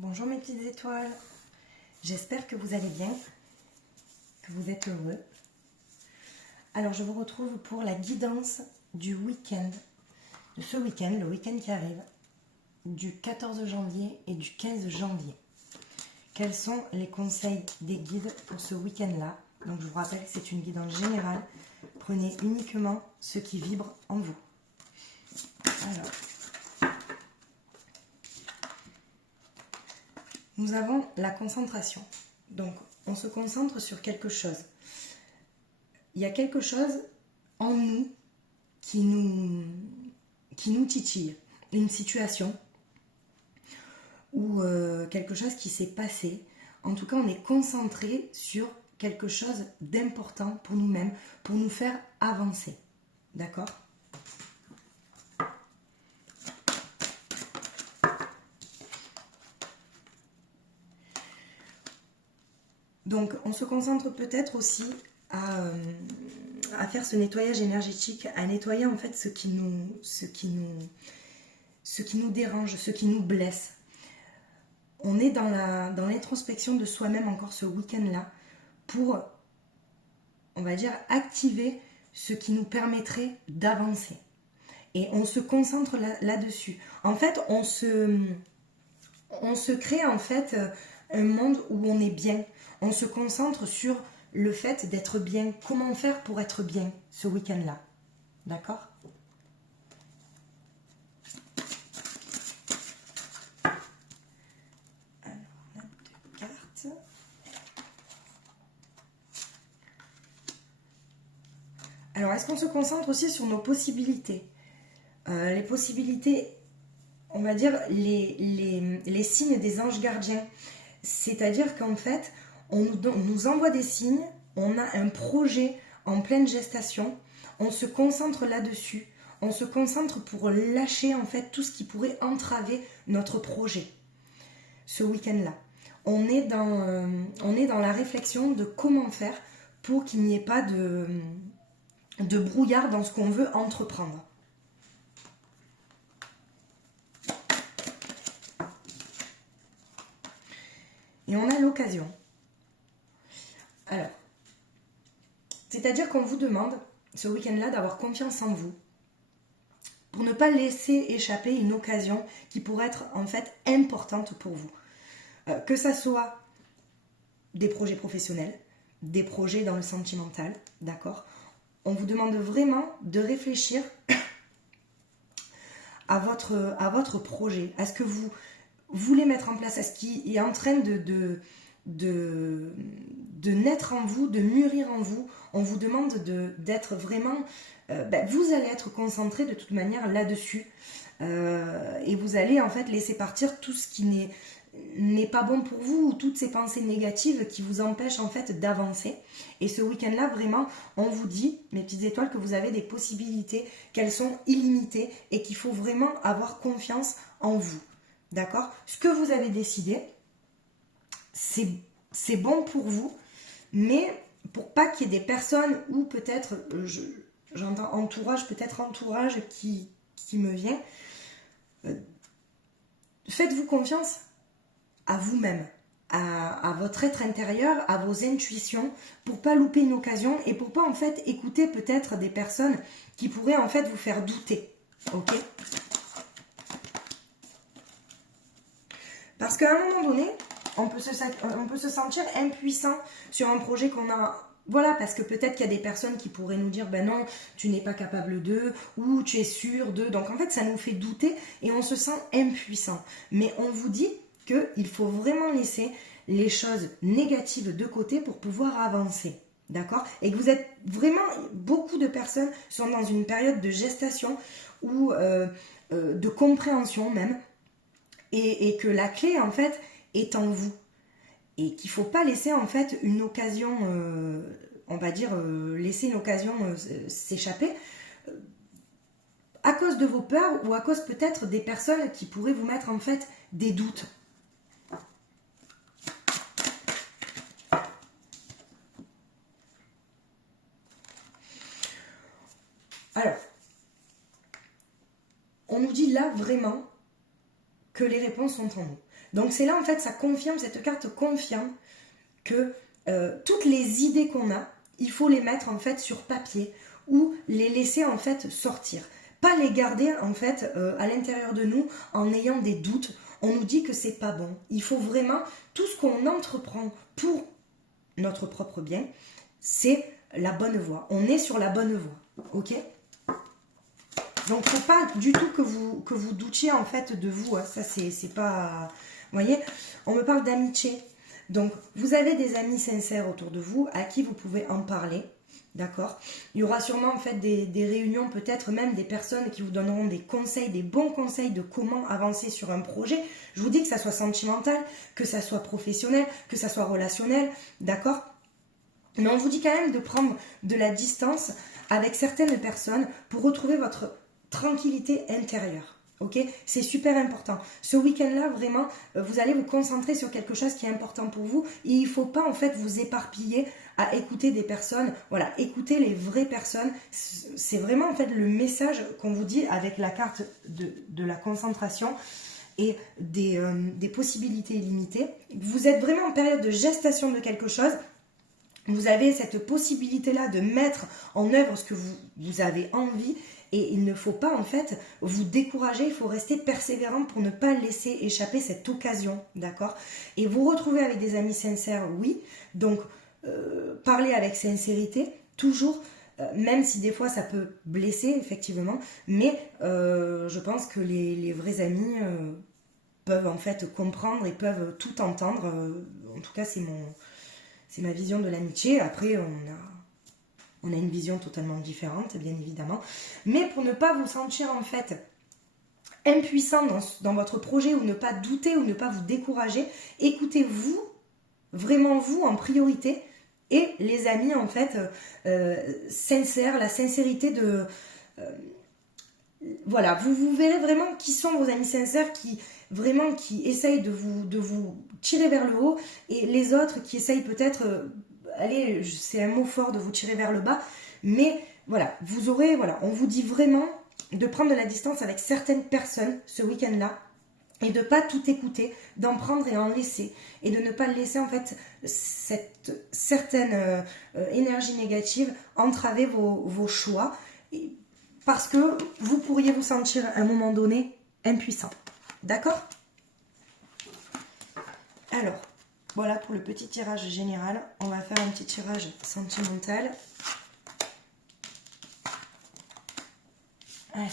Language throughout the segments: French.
Bonjour mes petites étoiles, j'espère que vous allez bien, que vous êtes heureux. Alors je vous retrouve pour la guidance du week-end, de ce week-end, le week-end qui arrive, du 14 janvier et du 15 janvier. Quels sont les conseils des guides pour ce week-end-là? Donc je vous rappelle que c'est une guidance générale, prenez uniquement ce qui vibre en vous. Alors, nous avons la concentration. Donc, on se concentre sur quelque chose. Il y a quelque chose en nous qui nous titille. Une situation ou quelque chose qui s'est passé. En tout cas, on est concentré sur quelque chose d'important pour nous-mêmes, pour nous faire avancer. D'accord ? Donc, on se concentre peut-être aussi à faire ce nettoyage énergétique, à nettoyer en fait ce qui nous dérange, ce qui nous blesse. On est dans l'introspection de soi-même encore ce week-end-là pour, on va dire, activer ce qui nous permettrait d'avancer. Et on se concentre là-dessus. En fait, on se crée en fait un monde où on est bien. On se concentre sur le fait d'être bien. Comment faire pour être bien ce week-end-là? D'accord? Alors, on a deux cartes. Alors, est-ce qu'on se concentre aussi sur nos possibilités? Les possibilités, on va dire les signes des anges gardiens. C'est-à-dire qu'en fait, on nous envoie des signes, on a un projet en pleine gestation, on se concentre là-dessus, on se concentre pour lâcher en fait tout ce qui pourrait entraver notre projet. Ce week-end-là, on est dans la réflexion de comment faire pour qu'il n'y ait pas de brouillard dans ce qu'on veut entreprendre. Et on a l'occasion. Alors, c'est-à-dire qu'on vous demande, ce week-end-là, d'avoir confiance en vous, pour ne pas laisser échapper une occasion qui pourrait être en fait importante pour vous. Que ça soit des projets professionnels, des projets dans le sentimental, d'accord? On vous demande vraiment de réfléchir à votre projet, à ce que vous voulez mettre en place, à ce qui est en train de naître en vous, de mûrir en vous. On vous demande d'être vraiment... vous allez être concentré de toute manière là-dessus. Et vous allez en fait laisser partir tout ce qui n'est pas bon pour vous, ou toutes ces pensées négatives qui vous empêchent en fait d'avancer. Et ce week-end-là, vraiment, on vous dit, mes petites étoiles, que vous avez des possibilités, qu'elles sont illimitées et qu'il faut vraiment avoir confiance en vous. D'accord? Ce que vous avez décidé, c'est bon pour vous, mais pour pas qu'il y ait des personnes ou peut-être, j'entends entourage, peut-être entourage qui me vient, faites-vous confiance à vous-même, à votre être intérieur, à vos intuitions, pour pas louper une occasion et pour pas en fait écouter peut-être des personnes qui pourraient en fait vous faire douter. Ok? Parce qu'à un moment donné, on peut se sentir impuissant sur un projet qu'on a. Voilà, parce que peut-être qu'il y a des personnes qui pourraient nous dire, ben non, tu n'es pas capable de, ou tu es sûr de. Donc en fait, ça nous fait douter et on se sent impuissant. Mais on vous dit qu'il faut vraiment laisser les choses négatives de côté pour pouvoir avancer. D'accord? Et que vous êtes vraiment, beaucoup de personnes sont dans une période de gestation ou de compréhension même. Et que la clé en fait est en vous et qu'il ne faut pas laisser en fait une occasion, on va dire laisser une occasion s'échapper à cause de vos peurs ou à cause peut-être des personnes qui pourraient vous mettre en fait des doutes. Alors, on nous dit là vraiment que les réponses sont en nous. Donc c'est là en fait, ça confirme, cette carte confirme que toutes les idées qu'on a, il faut les mettre en fait sur papier ou les laisser en fait sortir. Pas les garder en fait à l'intérieur de nous en ayant des doutes. On nous dit que c'est pas bon. Il faut vraiment, tout ce qu'on entreprend pour notre propre bien, c'est la bonne voie. On est sur la bonne voie. Ok? Donc faut pas du tout que vous doutiez en fait de vous. Hein. Ça c'est pas... Vous voyez? On me parle d'amitié. Donc vous avez des amis sincères autour de vous à qui vous pouvez en parler. D'accord? Il y aura sûrement en fait des réunions, peut-être même des personnes qui vous donneront des conseils, des bons conseils de comment avancer sur un projet. Je vous dis que ça soit sentimental, que ça soit professionnel, que ça soit relationnel, d'accord? Mais on vous dit quand même de prendre de la distance avec certaines personnes pour retrouver votre tranquillité intérieure. Ok, c'est super important. Ce week-end-là, vraiment, vous allez vous concentrer sur quelque chose qui est important pour vous. Et il ne faut pas en fait vous éparpiller à écouter des personnes. Voilà, écoutez les vraies personnes. C'est vraiment en fait le message qu'on vous dit avec la carte de la concentration et des possibilités illimitées. Vous êtes vraiment en période de gestation de quelque chose. Vous avez cette possibilité-là de mettre en œuvre ce que vous avez envie. Et il ne faut pas en fait vous décourager, il faut rester persévérant pour ne pas laisser échapper cette occasion, d'accord? Et vous retrouver avec des amis sincères, oui, donc parler avec sincérité, toujours, même si des fois ça peut blesser effectivement, mais je pense que les vrais amis peuvent en fait comprendre et peuvent tout entendre, en tout cas c'est ma vision de l'amitié. Après on a une vision totalement différente, bien évidemment. Mais pour ne pas vous sentir en fait impuissant dans votre projet ou ne pas douter ou ne pas vous décourager, écoutez-vous, vraiment vous en priorité et les amis en fait sincères, la sincérité de... voilà, vous verrez vraiment qui sont vos amis sincères qui essayent de vous tirer vers le haut et les autres qui essayent peut-être... allez, c'est un mot fort de vous tirer vers le bas, mais voilà, vous aurez, voilà, on vous dit vraiment de prendre de la distance avec certaines personnes ce week-end-là et de ne pas tout écouter, d'en prendre et en laisser, et de ne pas laisser en fait cette certaine énergie négative entraver vos choix, parce que vous pourriez vous sentir à un moment donné impuissant. D'accord? Alors, voilà pour le petit tirage général. On va faire un petit tirage sentimental. Allez.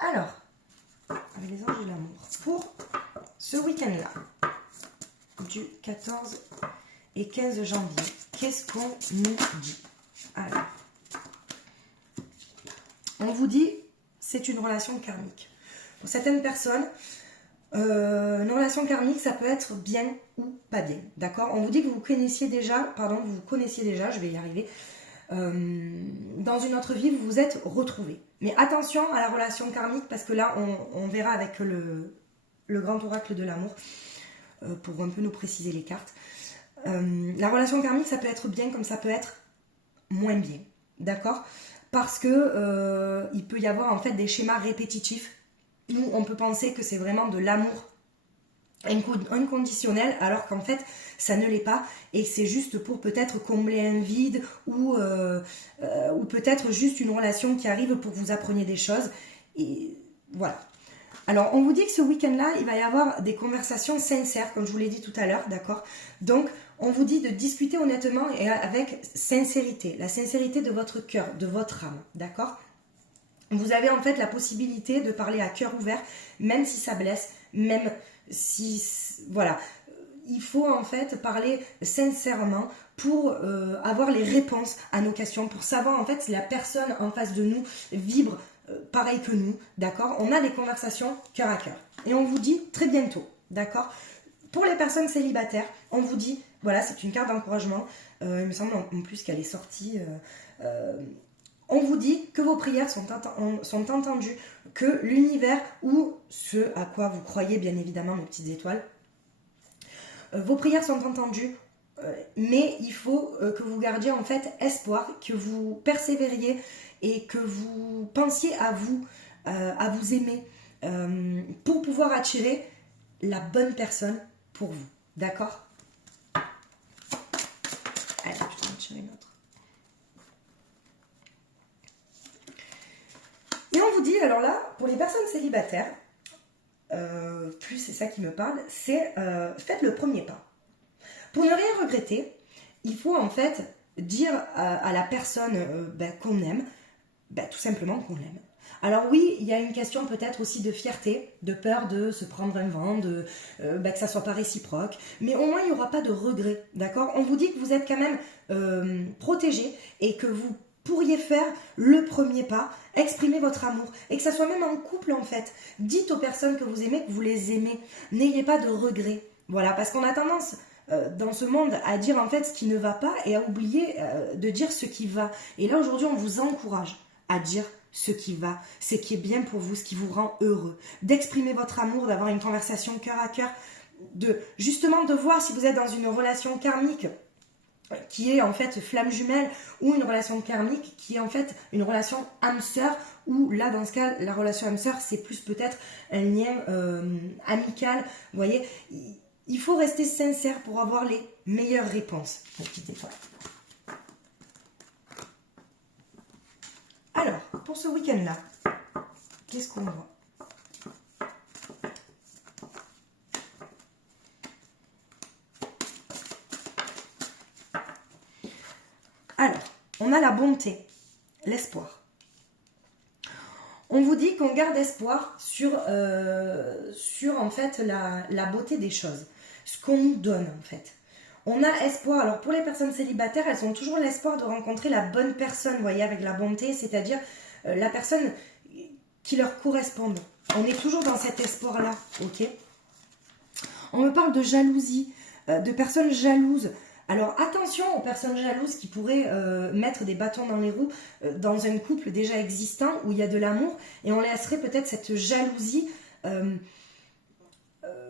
Alors, avec les anges de l'amour, pour ce week-end-là, du 14 et 15 janvier, qu'est-ce qu'on nous dit? Alors, on vous dit, c'est une relation karmique. Pour certaines personnes, une relation karmique, ça peut être bien ou pas bien, d'accord? On vous dit que vous connaissiez déjà, je vais y arriver, dans une autre vie, vous vous êtes retrouvés. Mais attention à la relation karmique, parce que là, on verra avec le grand oracle de l'amour, pour un peu nous préciser les cartes. La relation karmique, ça peut être bien comme ça peut être moins bien, d'accord? Parce que il peut y avoir en fait des schémas répétitifs. Nous, on peut penser que c'est vraiment de l'amour inconditionnel, alors qu'en fait, ça ne l'est pas. Et c'est juste pour peut-être combler un vide ou peut-être juste une relation qui arrive pour que vous appreniez des choses. Et voilà. Alors, on vous dit que ce week-end-là, il va y avoir des conversations sincères, comme je vous l'ai dit tout à l'heure, d'accord? Donc, on vous dit de discuter honnêtement et avec sincérité. La sincérité de votre cœur, de votre âme, d'accord? Vous avez en fait la possibilité de parler à cœur ouvert, même si ça blesse, même si... Voilà. Il faut en fait parler sincèrement pour avoir les réponses à nos questions, pour savoir en fait si la personne en face de nous vibre pareil que nous, d'accord? On a des conversations cœur à cœur. Et on vous dit très bientôt, d'accord? Pour les personnes célibataires, on vous dit, voilà, c'est une carte d'encouragement. Il me semble en plus qu'elle est sortie... on vous dit que vos prières sont entendues, que l'univers ou ce à quoi vous croyez, bien évidemment, mes petites étoiles, vos prières sont entendues, mais il faut que vous gardiez en fait espoir, que vous persévériez et que vous pensiez à vous à vous aimer, pour pouvoir attirer la bonne personne pour vous. D'accord? Allez, je vais en tirer une autre. Et on vous dit, alors là, pour les personnes célibataires, plus c'est ça qui me parle, c'est faites le premier pas. Pour ne rien regretter, il faut en fait dire à la personne qu'on aime, tout simplement qu'on l'aime. Alors oui, il y a une question peut-être aussi de fierté, de peur de se prendre un vent, que ça soit pas réciproque, mais au moins il n'y aura pas de regret, d'accord? On vous dit que vous êtes quand même protégé et que vous pourriez faire le premier pas, exprimer votre amour, et que ça soit même en couple en fait. Dites aux personnes que vous aimez que vous les aimez, n'ayez pas de regrets, voilà, parce qu'on a tendance dans ce monde à dire en fait ce qui ne va pas et à oublier de dire ce qui va. Et là aujourd'hui on vous encourage à dire ce qui va, ce qui est bien pour vous, ce qui vous rend heureux, d'exprimer votre amour, d'avoir une conversation cœur à cœur, justement de voir si vous êtes dans une relation karmique qui est en fait flamme jumelle ou une relation karmique qui est en fait une relation âme sœur, où là dans ce cas la relation âme sœur c'est plus peut-être un lien amical, vous voyez. Il faut rester sincère pour avoir les meilleures réponses. Une petite étoile. Alors, pour ce week-end-là, qu'est-ce qu'on voit? Alors, on a la bonté, l'espoir. On vous dit qu'on garde espoir sur en fait la beauté des choses, ce qu'on nous donne en fait. On a espoir, alors pour les personnes célibataires, elles ont toujours l'espoir de rencontrer la bonne personne, vous voyez, avec la bonté, c'est-à-dire la personne qui leur corresponde. On est toujours dans cet espoir-là, ok? On me parle de jalousie, de personnes jalouses. Alors attention aux personnes jalouses qui pourraient mettre des bâtons dans les roues dans un couple déjà existant où il y a de l'amour, et on laisserait peut-être cette jalousie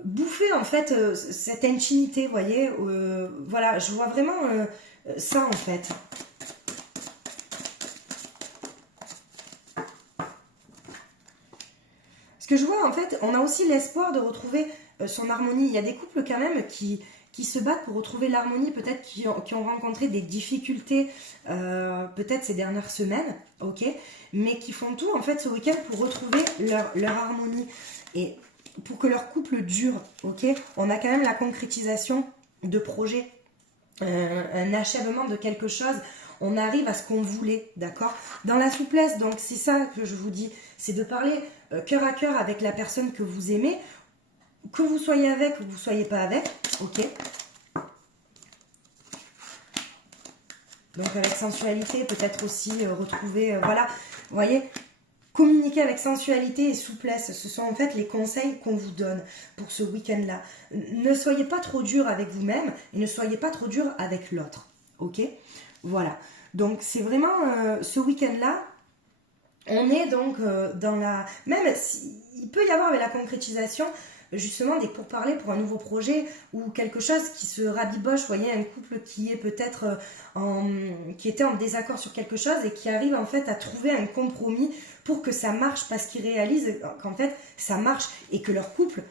bouffer en fait cette intimité, vous voyez. Voilà, je vois vraiment ça en fait. Ce que je vois en fait, on a aussi l'espoir de retrouver son harmonie. Il y a des couples quand même qui se battent pour retrouver l'harmonie, peut-être qui ont rencontré des difficultés peut-être ces dernières semaines, ok, mais qui font tout en fait ce week-end pour retrouver leur harmonie et pour que leur couple dure, ok. On a quand même la concrétisation de projets, un achèvement de quelque chose, on arrive à ce qu'on voulait, d'accord, dans la souplesse. Donc c'est ça que je vous dis, c'est de parler cœur à cœur avec la personne que vous aimez, que vous soyez avec ou que vous ne soyez pas avec, ok. Donc avec sensualité, peut-être aussi retrouver, voilà, vous voyez, communiquer avec sensualité et souplesse. Ce sont en fait les conseils qu'on vous donne pour ce week-end-là. Ne soyez pas trop dur avec vous-même et ne soyez pas trop dur avec l'autre, ok. Voilà, donc c'est vraiment ce week-end-là. On est donc dans la... Même s'il peut y avoir avec la concrétisation justement des pourparlers pour un nouveau projet ou quelque chose qui se rabiboche, vous voyez, un couple qui est peut-être qui était en désaccord sur quelque chose et qui arrive en fait à trouver un compromis pour que ça marche, parce qu'ils réalisent qu'en fait ça marche et que leur couple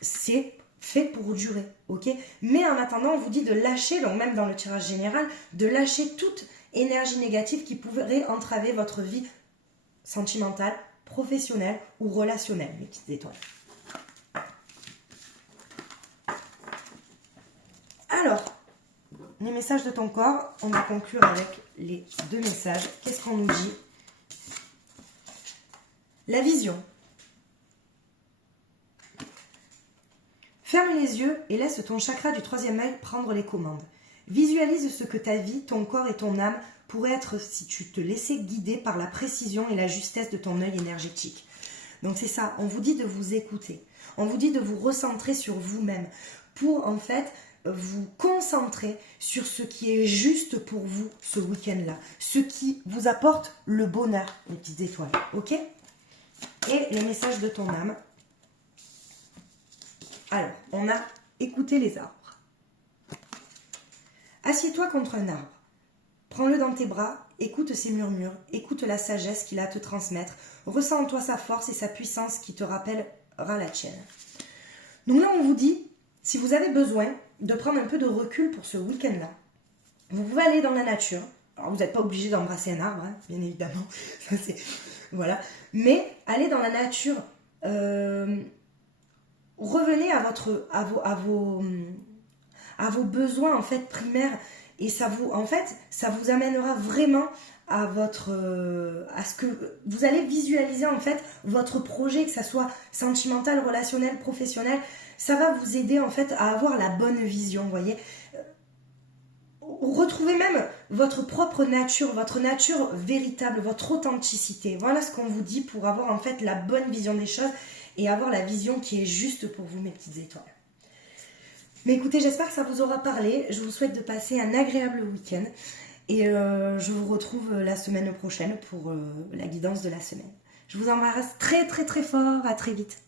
c'est fait pour durer, ok. Mais en attendant, on vous dit de lâcher, donc même dans le tirage général, de lâcher toute énergie négative qui pourrait entraver votre vie sentimentale, professionnelle ou relationnelle, mes petites étoiles. Alors, les messages de ton corps, on va conclure avec les 2 messages. Qu'est-ce qu'on nous dit? La vision. Ferme les yeux et laisse ton chakra du 3e œil prendre les commandes. Visualise ce que ta vie, ton corps et ton âme pourraient être si tu te laissais guider par la précision et la justesse de ton œil énergétique. Donc c'est ça, on vous dit de vous écouter. On vous dit de vous recentrer sur vous-même pour en fait vous concentrer sur ce qui est juste pour vous ce week-end-là. Ce qui vous apporte le bonheur, les petites étoiles. Ok? Et les messages de ton âme. Alors, on a écouté les arbres. Assieds-toi contre un arbre. Prends-le dans tes bras écoute ses murmures, écoute la sagesse qu'il a à te transmettre, ressens en toi sa force et sa puissance qui te rappellera la tienne. Donc là, on vous dit, si vous avez besoin de prendre un peu de recul pour ce week-end-là, vous pouvez aller dans la nature. Alors, vous n'êtes pas obligé d'embrasser un arbre, hein, bien évidemment. Ça, voilà. Mais allez dans la nature. Revenez à vos besoins en fait primaires et ça vous amènera vraiment à ce que vous allez visualiser en fait votre projet, que ça soit sentimental, relationnel, professionnel. Ça va vous aider en fait à avoir la bonne vision, vous voyez. Retrouvez même votre propre nature, votre nature véritable, votre authenticité. Voilà ce qu'on vous dit pour avoir en fait la bonne vision des choses et avoir la vision qui est juste pour vous, mes petites étoiles. Mais écoutez, j'espère que ça vous aura parlé. Je vous souhaite de passer un agréable week-end et je vous retrouve la semaine prochaine pour la guidance de la semaine. Je vous embrasse très très très fort, à très vite.